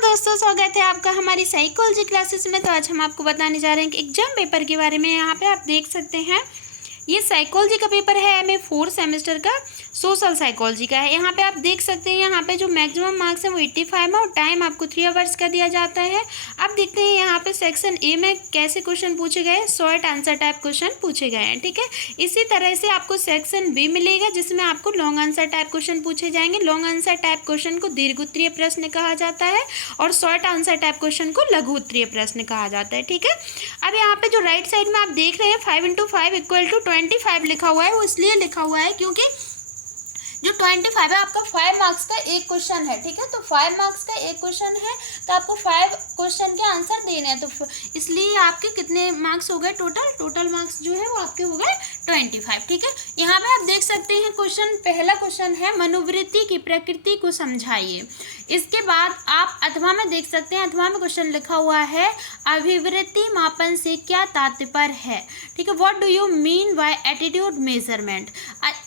दोस्तों, स्वागत है आपका हमारी साइकोलॉजी क्लासेस में। तो आज हम आपको बताने जा रहे हैं कि एग्जाम पेपर के बारे में। यहाँ पे आप देख सकते हैं ये साइकोलॉजी का पेपर है, एमए 4 सेमेस्टर का सोशल साइकोलॉजी का है। यहाँ पे आप देख सकते हैं यहाँ पे जो मैक्सिमम मार्क्स है वो 85 है और टाइम आपको 3 आवर्स का दिया जाता है। अब देखते हैं यहाँ पे सेक्शन ए में कैसे क्वेश्चन पूछे गए, शॉर्ट आंसर टाइप क्वेश्चन पूछे गए हैं। ठीक है, इसी तरह से आपको सेक्शन बी मिलेगा जिसमें आपको लॉन्ग आंसर टाइप क्वेश्चन पूछे जाएंगे। लॉन्ग आंसर टाइप क्वेश्चन को दीर्घ उत्तरीय प्रश्न कहा जाता है और शॉर्ट आंसर टाइप क्वेश्चन को लघु उत्तरीय प्रश्न कहा जाता है। ठीक है, अब यहाँ पे जो राइट साइड में आप देख रहे हैं 5 × 5 = 25 लिखा हुआ है, वो इसलिए लिखा हुआ है क्योंकि जो 25 है आपका 5 मार्क्स का एक क्वेश्चन है। ठीक है, तो 5 मार्क्स का एक क्वेश्चन है तो आपको 5 क्वेश्चन के आंसर देने हैं, तो इसलिए आपके कितने मार्क्स हो गए, टोटल मार्क्स जो है वो आपके हो गए 25। ठीक है, यहाँ पे आप देख सकते हैं पहला क्वेश्चन है मनोवृत्ति की प्रकृति को समझाइए। इसके बाद आप अथवा में देख सकते हैं, अथवा में क्वेश्चन लिखा हुआ है अभिवृत्ति मापन से क्या तात्पर्य है। ठीक है, what do you mean bye attitude measurement.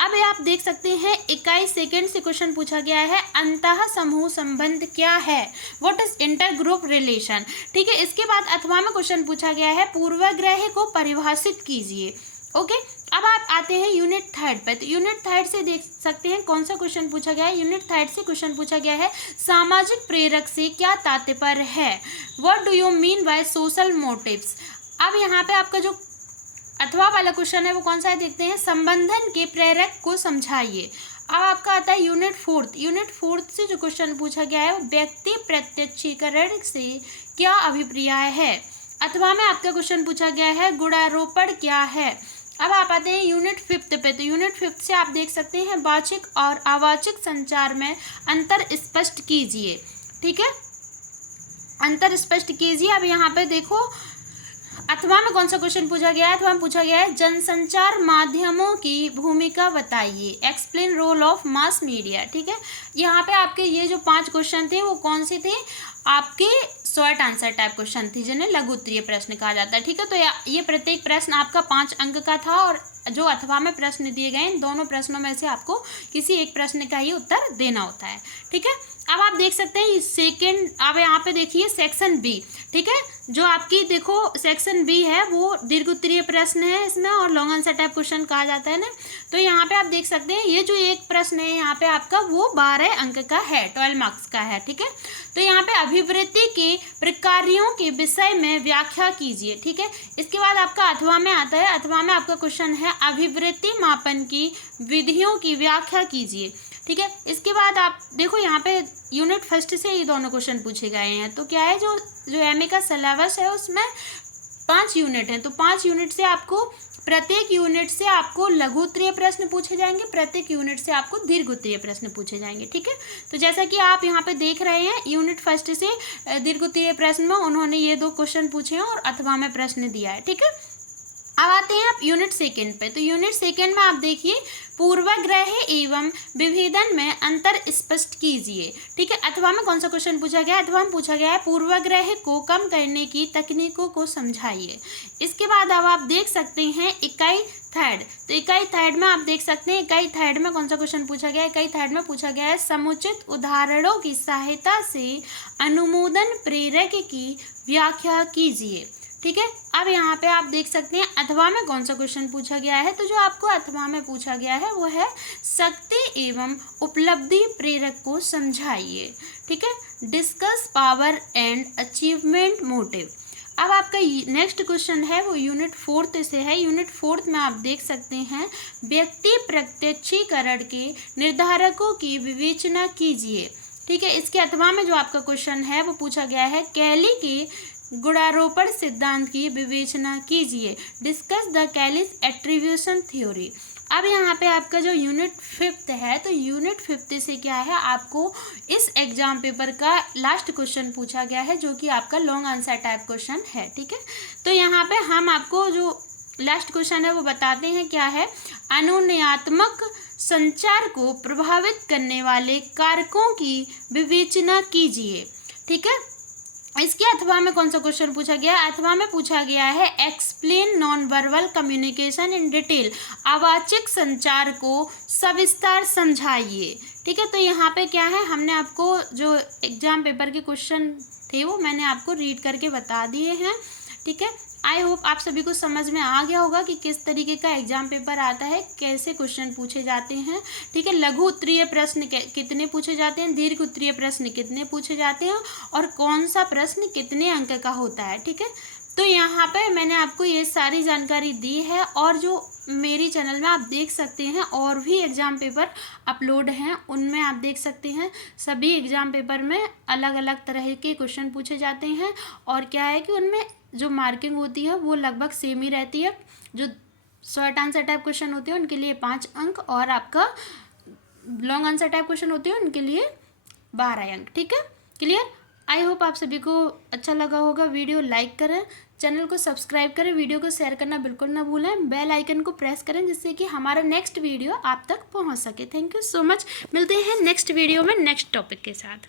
अब आप देख सकते हैं 21 सेकेंड से क्वेश्चन पूछा गया है अंतः समूह संबंध क्या है, what is inter group relation. ठीक है, इसके बाद अथवा में क्वेश्चन पूछा गया है पूर्वाग्रह को परिभाषित कीजिए। ओके, अब आप आते हैं यूनिट 3 पे। तो यूनिट 3 से देख सकते हैं कौन सा क्वेश्चन पूछा गया है। यूनिट 3 से क्वेश्चन पूछा गया है सामाजिक प्रेरक से क्या तात्पर्य है, what do you mean by social motives. अब यहाँ पे आपका जो अथवा वाला क्वेश्चन है वो कौन सा है, देखते हैं संबंधन के प्रेरक को समझाइए। अब आपका आता है यूनिट 4। यूनिट 4 से जो क्वेश्चन पूछा गया है वो व्यक्ति प्रत्यक्षीकरण से क्या अभिप्राय है। अथवा में आपका क्वेश्चन पूछा गया है गुणारोपण क्या है। अब आप आते हैं यूनिट 5 पे। तो यूनिट 5 से आप देख सकते हैं वाचिक और अवाचिक संचार में अंतर स्पष्ट कीजिए। ठीक है, अंतर स्पष्ट कीजिए। अब यहाँ पे देखो अथवा में कौन सा क्वेश्चन पूछा गया है, अथवा में पूछा गया है जनसंचार माध्यमों की भूमिका बताइए, explain role of mass media. ठीक है, यहाँ पे आपके ये जो 5 क्वेश्चन थे वो कौन से थे, आपके शॉर्ट आंसर टाइप क्वेश्चन थे जिन्हें लघु उत्तरीय प्रश्न कहा जाता है। ठीक है, तो ये प्रत्येक प्रश्न आपका 5 अंक का था और जो अथवा में प्रश्न दिए गए इन दोनों प्रश्नों में से आपको किसी एक प्रश्न का ही उत्तर देना होता है। ठीक है, अब आप देख सकते हैं सेकेंड, अब यहाँ पे देखिए सेक्शन बी। ठीक है, जो आपकी देखो सेक्शन बी है वो दीर्घ उत्तरीय प्रश्न है इसमें और लॉन्ग आंसर टाइप क्वेश्चन कहा जाता है ना। तो यहाँ पे आप देख सकते हैं ये जो एक प्रश्न है यहाँ पे आपका वो 12 अंक का है, 12 मार्क्स का है। ठीक है, तो यहाँ पे अभिवृत्ति के प्रकारों के विषय में व्याख्या कीजिए। ठीक है, इसके बाद आपका अथवा में आता है, अथवा में आपका क्वेश्चन है अभिवृत्ति मापन की विधियों की व्याख्या कीजिए। ठीक है, इसके बाद आप देखो यहाँ पे यूनिट 1 से ये दोनों क्वेश्चन पूछे गए हैं। तो क्या है जो एमए का सिलेबस है उसमें 5 यूनिट हैं, तो 5 यूनिट से आपको प्रत्येक यूनिट से आपको लघु उत्तरीय प्रश्न पूछे जाएंगे, प्रत्येक यूनिट से आपको दीर्घ उत्तरीय प्रश्न पूछे जाएंगे। ठीक है, तो जैसा कि आप यहाँ पे देख रहे हैं यूनिट 1 से दीर्घ उत्तरीय प्रश्न में उन्होंने ये 2 क्वेश्चन पूछे हैं और अथवा में प्रश्न दिया है। ठीक है, अब आते हैं आप यूनिट 2 पे। तो यूनिट 2 में आप देखिए पूर्वाग्रह एवं विभेदन में अंतर स्पष्ट कीजिए। ठीक है, अथवा में कौन सा क्वेश्चन पूछा गया है, अथवा में पूछा गया है पूर्वाग्रह को कम करने की तकनीकों को समझाइए। इसके बाद अब आप देख सकते हैं इकाई 3। तो इकाई 3 में आप देख सकते हैं इकाई 3 में कौन सा क्वेश्चन पूछा गया है, इकाई 3 में पूछा गया है समुचित उदाहरणों की सहायता से अनुमोदन प्रेरक की व्याख्या कीजिए। ठीक है, अब यहाँ पे आप देख सकते हैं अथवा में कौन सा क्वेश्चन पूछा गया है। तो जो आपको अथवा में पूछा गया है वो है शक्ति एवं उपलब्धि प्रेरक को समझाइए। ठीक है, discuss power and achievement motive. अब आपका नेक्स्ट क्वेश्चन है वो यूनिट 4 से है। यूनिट 4 में आप देख सकते हैं व्यक्ति प्रत्यक्षीकरण के निर्धारकों की विवेचना कीजिए। ठीक है, इसके अथवा में जो आपका क्वेश्चन है वो पूछा गया है कैली के गुणारोपण सिद्धांत की विवेचना कीजिए, डिस्कस द कैलीज एट्रीब्यूशन थ्योरी। अब यहाँ पे आपका जो यूनिट 5 है, तो यूनिट 5 से क्या है आपको इस एग्जाम पेपर का लास्ट क्वेश्चन पूछा गया है जो कि आपका लॉन्ग आंसर टाइप क्वेश्चन है। ठीक है, तो यहाँ पे हम आपको जो लास्ट क्वेश्चन है वो बताते हैं क्या है, अनुनयात्मक संचार को प्रभावित करने वाले कारकों की विवेचना कीजिए। ठीक है, इसके अथवा में कौन सा क्वेश्चन पूछा गया है, अथवा में पूछा गया है explain non verbal communication in detail, अवाचिक संचार को सविस्तार समझाइए। ठीक है। तो यहाँ पे क्या है, हमने आपको जो एग्ज़ाम पेपर के क्वेश्चन थे वो मैंने आपको रीड करके बता दिए हैं। ठीक है, आई होप आप सभी को समझ में आ गया होगा कि किस तरीके का एग्जाम पेपर आता है, कैसे क्वेश्चन पूछे जाते हैं। ठीक है, लघु उत्तरीय प्रश्न कितने पूछे जाते हैं, दीर्घ उत्तरीय प्रश्न कितने पूछे जाते हैं, और कौन सा प्रश्न कितने अंक का होता है। ठीक है, तो यहाँ पे मैंने आपको ये सारी जानकारी दी है, और जो मेरी चैनल में आप देख सकते हैं और भी एग्ज़ाम पेपर अपलोड हैं, उनमें आप देख सकते हैं सभी एग्ज़ाम पेपर में अलग अलग तरह के क्वेश्चन पूछे जाते हैं, और क्या है कि उनमें जो मार्किंग होती है वो लगभग सेम ही रहती है। जो शॉर्ट आंसर टाइप क्वेश्चन होते हैं उनके लिए 5 अंक, और आपका लॉन्ग आंसर टाइप क्वेश्चन होते हैं उनके लिए 12 अंक। ठीक है, क्लियर। आई होप आप सभी को अच्छा लगा होगा। वीडियो लाइक करें, चैनल को सब्सक्राइब करें, वीडियो को शेयर करना बिल्कुल ना भूलें, बेल आइकन को प्रेस करें जिससे कि हमारा नेक्स्ट वीडियो आप तक पहुंच सके। Thank you so much. मिलते हैं नेक्स्ट वीडियो में नेक्स्ट टॉपिक के साथ।